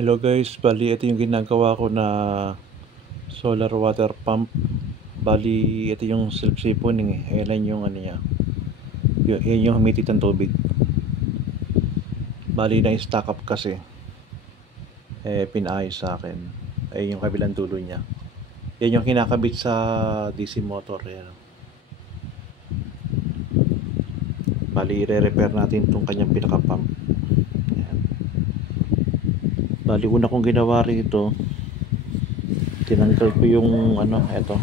Hello guys, bali ito yung ginagawa ko na solar water pump. Bali ito yung self siphoning eh. Ayan yung ano niya. Yan yung humitit ng tubig. Bali na stack up kasi. Pinaayos sa akin. Ayun yung kabilang dulo niya. Yan yung kinakabit sa DC motor. Yan. Bali i-repair natin itong kanyang pinaka pump. Bali una kong ginawa rito, tinanggal ko yung ano, eto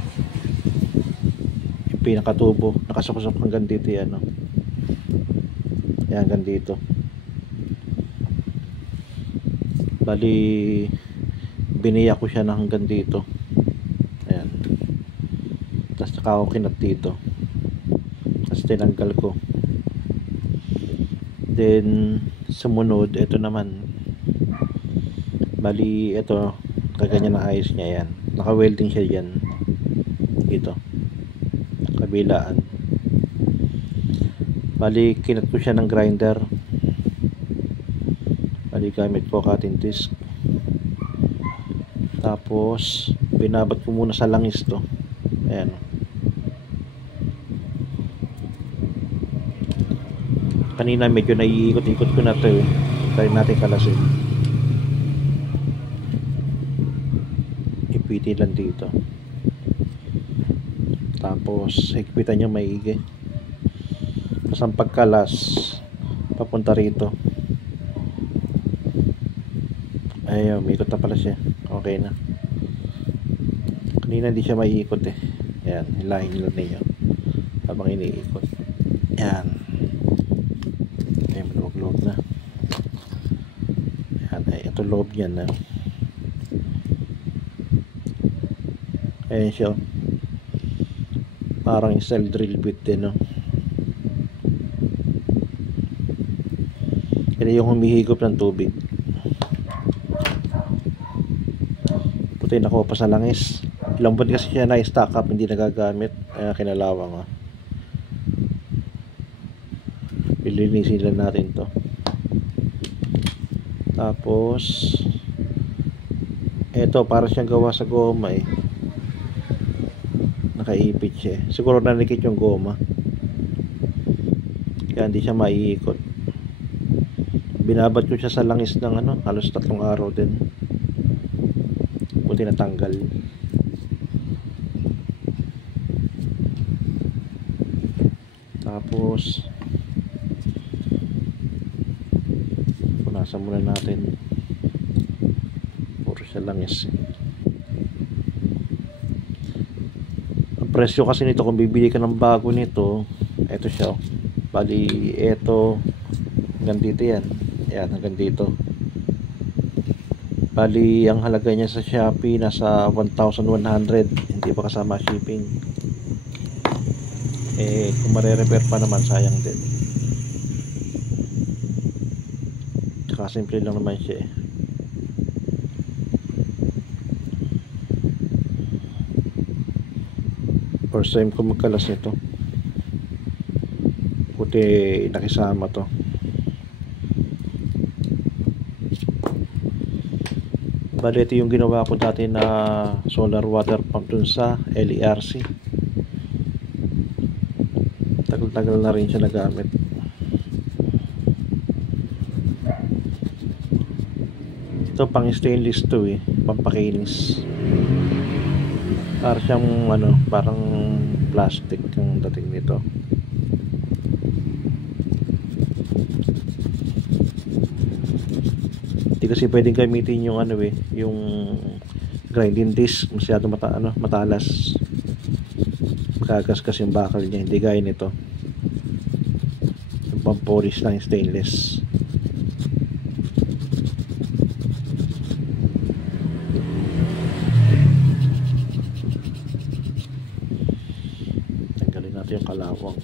yung pinakatubo, nakasukasok hanggang dito yan, no? Yan, hanggang dito. Bali biniya ko siya na hanggang dito. Ayan. Tapos saka ako kinat dito. Tapos tinanggal ko. Then sumunod, ito naman. Bali ito, kaganyan na ayos niya yan. Naka-welding siya dyan. Dito. Kabilaan. Bali kinat ko siya ng grinder. Bali gamit ko cutting disc. Tapos binabat ko muna sa langis to. Ayan. Kanina medyo naiikot-ikot ko na to eh. Try natin kalasin. Ipiti lang dito. Tapos higpitan nyo maigi. Tapos ang pagkalas papunta rito. Ayun, may ikot na pala siya. Okay na. Kanina hindi siya maiikot eh. Ayan, hilahin lang ninyo habang iniikot. Ayan. Ayan, maluwag-luwag na. Ayan, ay, ito loob yan na. Ayan siya. Parang style drill bit din, no? Kaya yung humihigop ng tubig. Puti na ko pa sa langis. Ilang buwan kasi siya na-stack up, hindi nagagamit. Kaya kinalawang, oh. Pilinisin lang natin to. Tapos eto, para siyang gawa sa goma eh. Nakaipit siya eh. Siguro nanikit yung goma, kaya hindi siya maiikot. Binabat ko siya sa langis ng ano, halos 3 araw din. Buti natanggal. Tapos punasan muna natin. Puro siya langis. Ang presyo kasi nito kung bibili ka ng bago nito, eto siya. Bali eto hanggang dito yan. Yan, hanggang dito. Bali ang halaga niya sa Shopee nasa 1,100. Hindi pa kasama shipping. Kung mare-repair pa naman, sayang din. Tsaka simple lang naman siya eh. First time ko magkalas nito. Buti nakisama to. Bali ito yung ginawa ko dati na solar water pump dun sa LERC. Tagal-tagal na rin siya nagamit. Ito pang stainless to eh, pampakinis. Para siyang ano, parang plastic yung dating nito. Hindi kasi pwedeng gamitin yung ano eh, yung grinding disc, masyado matalas. Magkagasgas yung bakal niya, hindi gaya nito. Yung pampolish lang, stainless. Tanggalin natin yung kalawang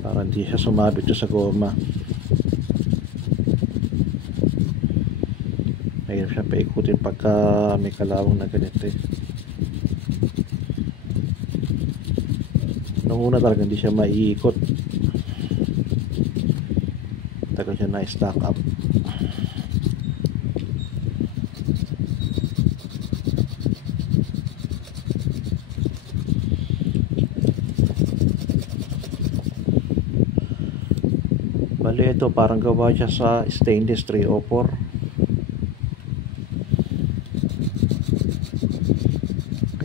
para hindi siya sumabit sa goma. Mahirap siya paikutin pagka may kalawang na ganito eh. Nung una talaga hindi siya maiikot. tagal siya na stack up. Bali ito parang gawa siya sa stainless 304.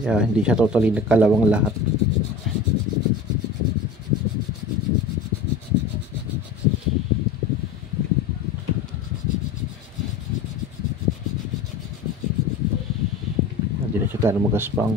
Kaya hindi siya totally nagkalawang lahat. Hindi na siya gano'ng magaspang.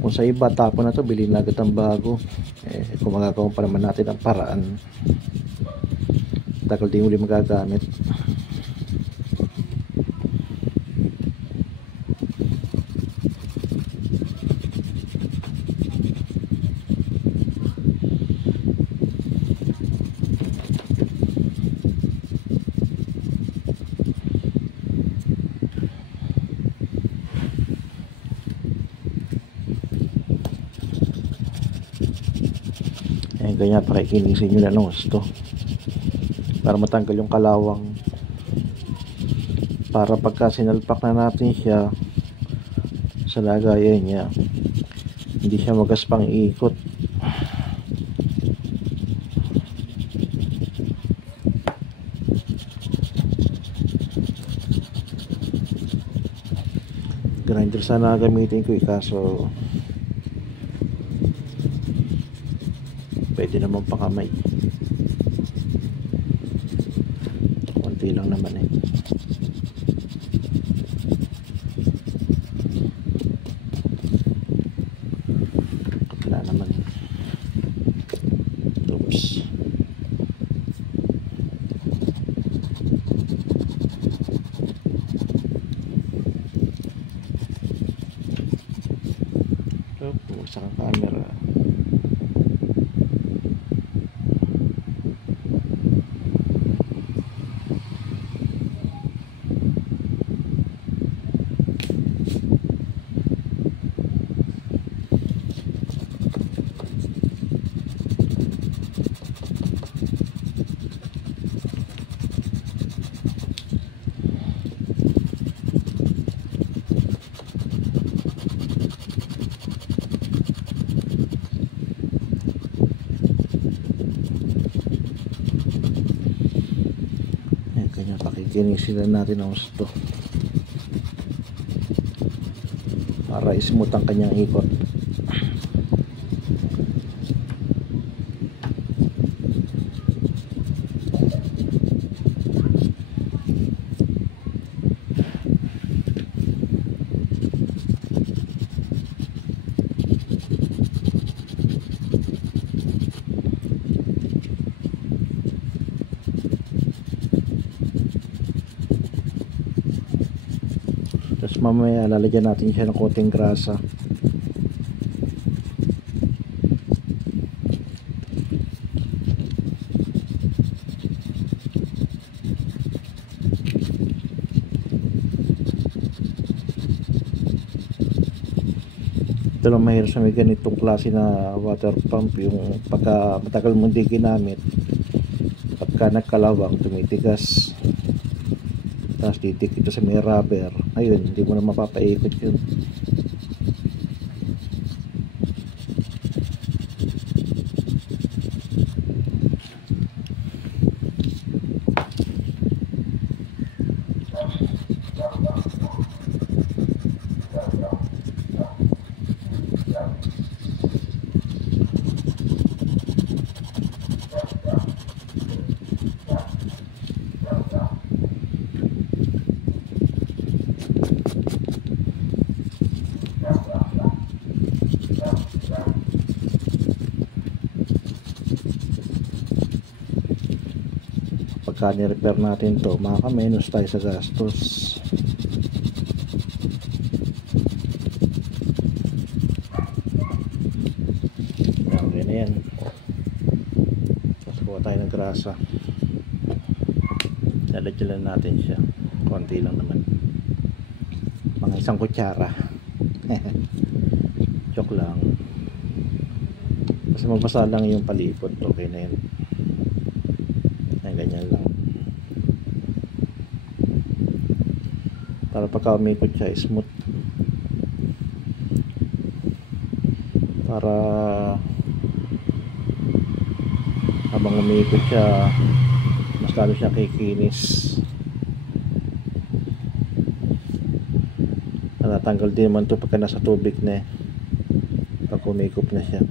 Kung sa iba tapon na to, bilhin na agad ang bago. Kung magagawa pa naman natin ang paraan, tagal din uli magagamit. Ganyan, pakikinisin nyo na ng gusto para matanggal yung kalawang, para pagka sinalpak na natin siya sa lagayan niya, hindi siya magaspang ikot. Grinder sana gamitin ko kaso pwede naman pa kamay, konti lang naman wala naman. Oops. Bumagsak ang camera. Pakikinisin natin ang gusto para ismooth ang kanyang ikot. Tapos mamaya lalagyan natin siya ng konting grasa. Ito lang mahirap sa may ganitong klase na water pump, yung pagka matagal mong di ginamit, pagka nagkalawang tumitigas, tapos titik ito sa may rubber, ayun, hindi mo na mapapaikot yun. Pagka ni-repair natin to, makaka-minus tayo sa gastos. Yan, ganyan. grasa. Lalagyan lang natin siya, konti lang naman, mga 1 kutsara. Joke lang, basta mabasa lang yung palibot, okay na yun. Ayan, ganyan lang, para pagka umikot siya smooth, para habang umikot siya mas lalo siya kikinis. Natatanggal din naman ito pagka nasa tubig na pag umikot na siya.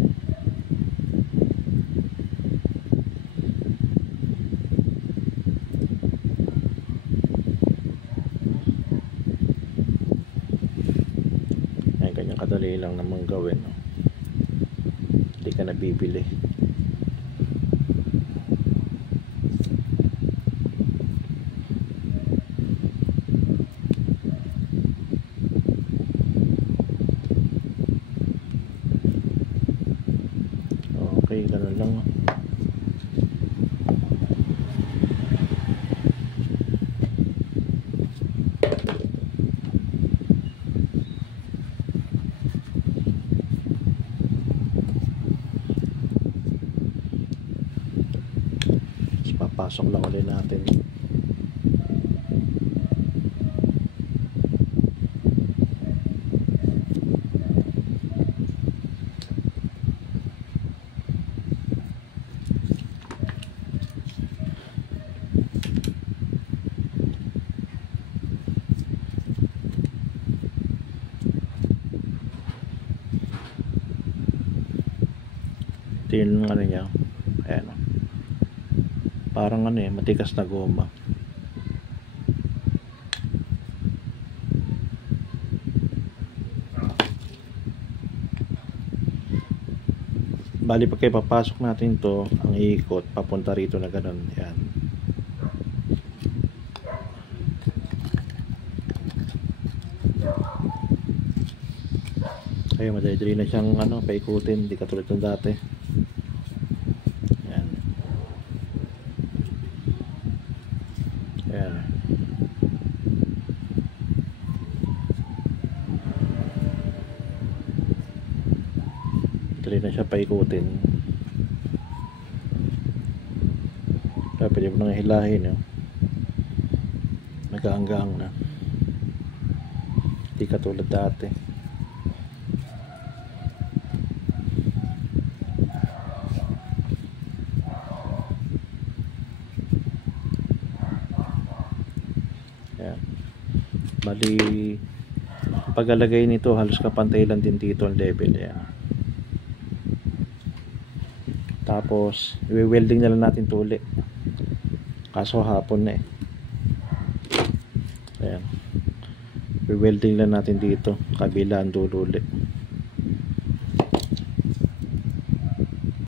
Ay, ganyan kadali lang naman gawin, no? Hindi ka nabibili. Okay, ganun lang. Tapos papasok lang ulit natin. Ito yung ano niya, ayan, parang ano matikas na goma. Bali pagka ipapasok natin to, ang iikot papunta rito na ganun, yan. Kaya madali na siyang paikutin, hindi katulad ng dati. Yan. Yan. Madali na siya paikutin. Kaya pwede mo nang hilahin, nag-aanggang na, hindi katulad dati. Yan. Bali paglalagay nito halos kapantay lang din dito ang level. Yan. Tapos i-welding na lang natin ito ulit, kaso hapon na Ayan, i-welding lang natin dito kabila ang dulo ulit.